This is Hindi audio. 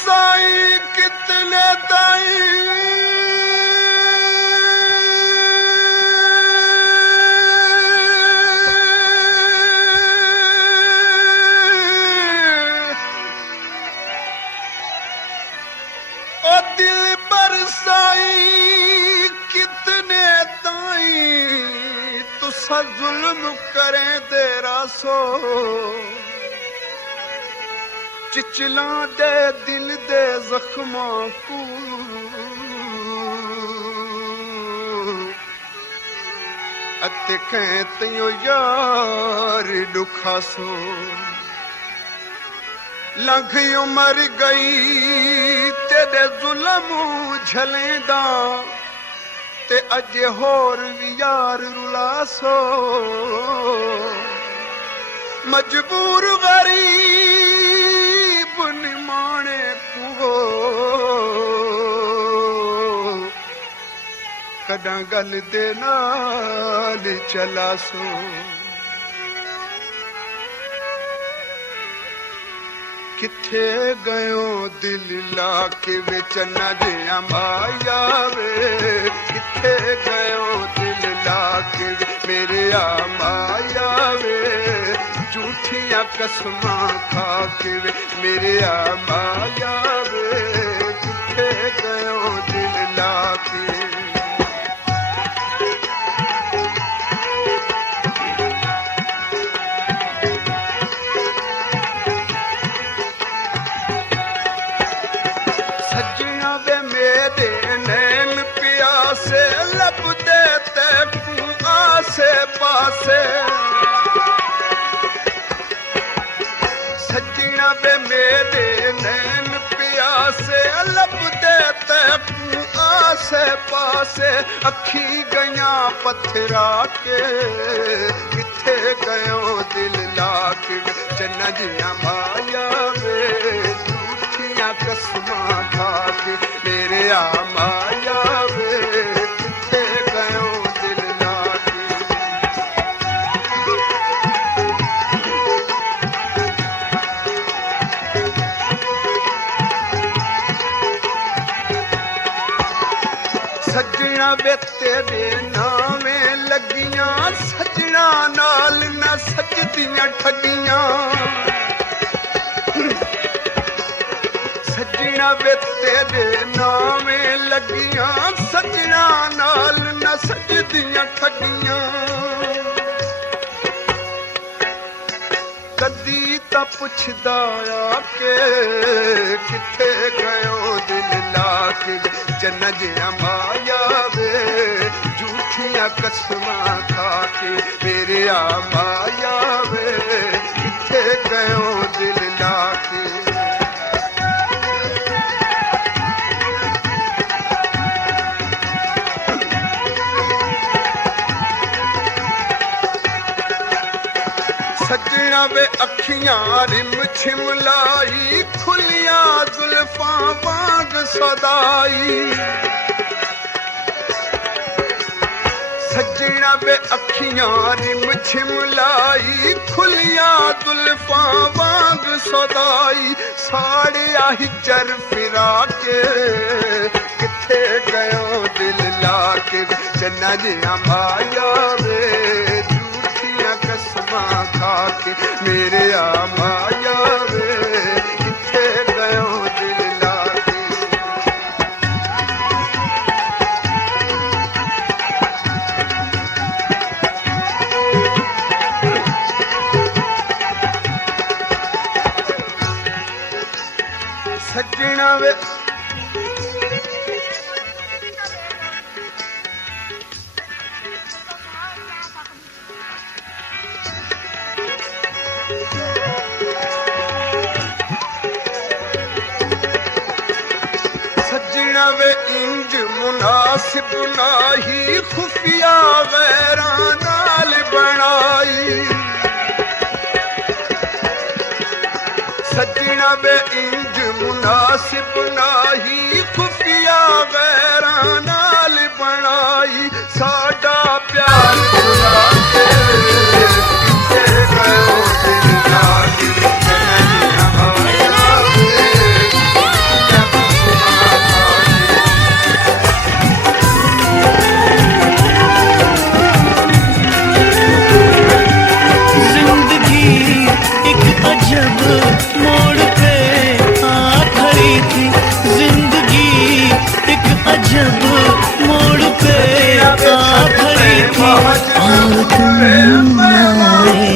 साईं कितने ताई ओ दिल पर साईं कितने ताई तुसा जुल्म करें तेरा सो चिचला दे दिल दे जख्मां को अते कहते हो यार दुखा सो लंघियो मर गई तेरे जुल्म झलेंदा ते अजे होर भी यार रुला सो मजबूर गरीब निमाने को कदा गल दे नाल चला सो किथे गयो दिल लाके विच न जिया माया वे किथे गयो दिल लाके मेरे आ माया वे झूठियां कसमां खा के वे मेरे आ माया वे किथे गयो दिल लाके आसे पासे सजना बे मेरे नैन प्यासे लपदे तैकू आसे पासे अखी गया पत्थरा के किथे गयो दिल लाके चन्ना जिया माया वे झूठियां कसमां खा के मेरे आ माया वे किथे गयो सजना वे तेरे नामे लगियां सजना नाल न सजदियां ठगियां सजना वे तेरे नामे लगियां सजना नाल न सजदियां ठगियां कदी ता पुछदा आके किथे गयो दिल लाके चन्ना जिया माया वे झूठियां कसमां खा के मेरे आ माया वे किथे गयो दिल लाके सजना वे अखियां रिम छिमलाई खुलिया जुल्फां वांग सदाई सजना वे अखियां रिम छिमलाई खुलिया जुल्फां वांग सदाई साड़िया हिजर फिरा के किथे गयो दिल लाके चन्ना जिया माया वे झूठियां कसमां खा के मेरे आ माया वे किथे गयो दिल लाके सजना वे सजना वे इंज मुनासिब नाही खुफिया गैरां नाल बनाई सजना वे इंज मुनासिब नाही खुफिया गैरां नाल बनाई साडा प्यार खुदा के किथे गयो दिल लाके तुम आए